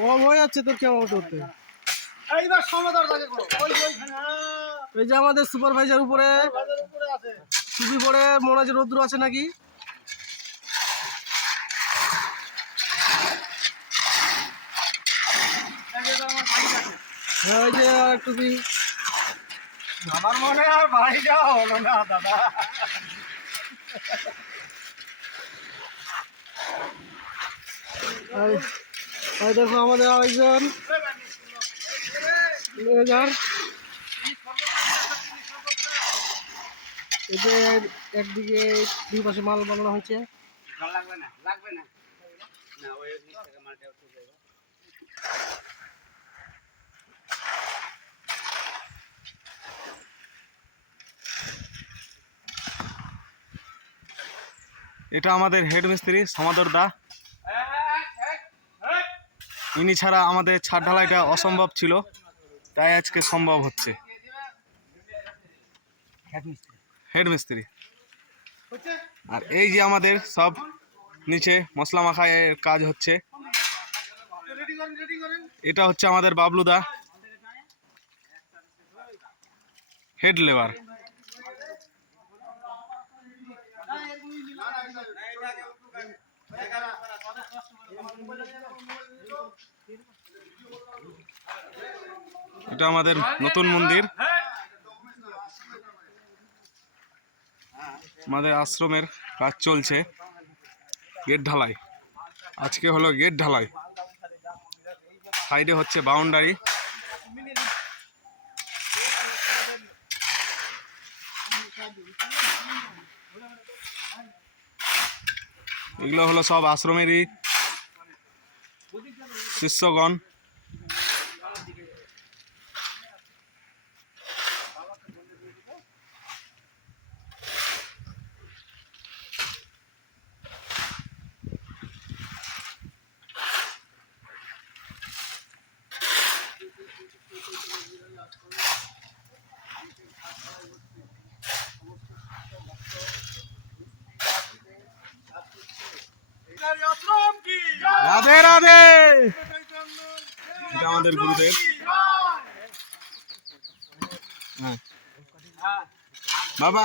ও হয়ে যাচ্ছে তোর কেমন করতে। এইবার সমাদর কাজে করো ওইখানে। এই যে আমাদের সুপারভাইজার উপরে আছে টুপি পরে মনে হচ্ছে রৌদ্র আছে নাকি। হ্যাঁ ওই যে আর টুপি। আমার মনে আর বাড়ি যাওয়া হলো না দাদা। এই দেখো আমাদের আরেকজন ম্যানেজার। এই যে একদিকে দুই পাশে মাল বানানো হয়েছে। লাগবে না লাগবে না না ওই নিচ থেকে মালটা উঠে যাবে। এটা আমাদের হেড মিস্ত্রি সমাদর দা। ইনি ছাড়া আমাদের ছাদ ঢালাইটা অসম্ভব ছিল, তাই আজকে সম্ভব হচ্ছে। হেড মিস্ত্রি। আর এই যে আমাদের সব নিচে মশলা মাখায়ের কাজ হচ্ছে। এটা হচ্ছে আমাদের বাবলুদা, হেড লেবার। এটা আমাদের নতুন মন্দির, আমাদের আশ্রমের কাজ চলছে। গেট ঢালাই আজকে হলো, গেট ঢালাই। সাইডে হচ্ছে বাউন্ডারি। এগুলো হলো সব আশ্রমেরই শিষ্যগণ। রাধে রাধে। এটা আমাদের গুরুদেব। হ্যাঁ বাবা।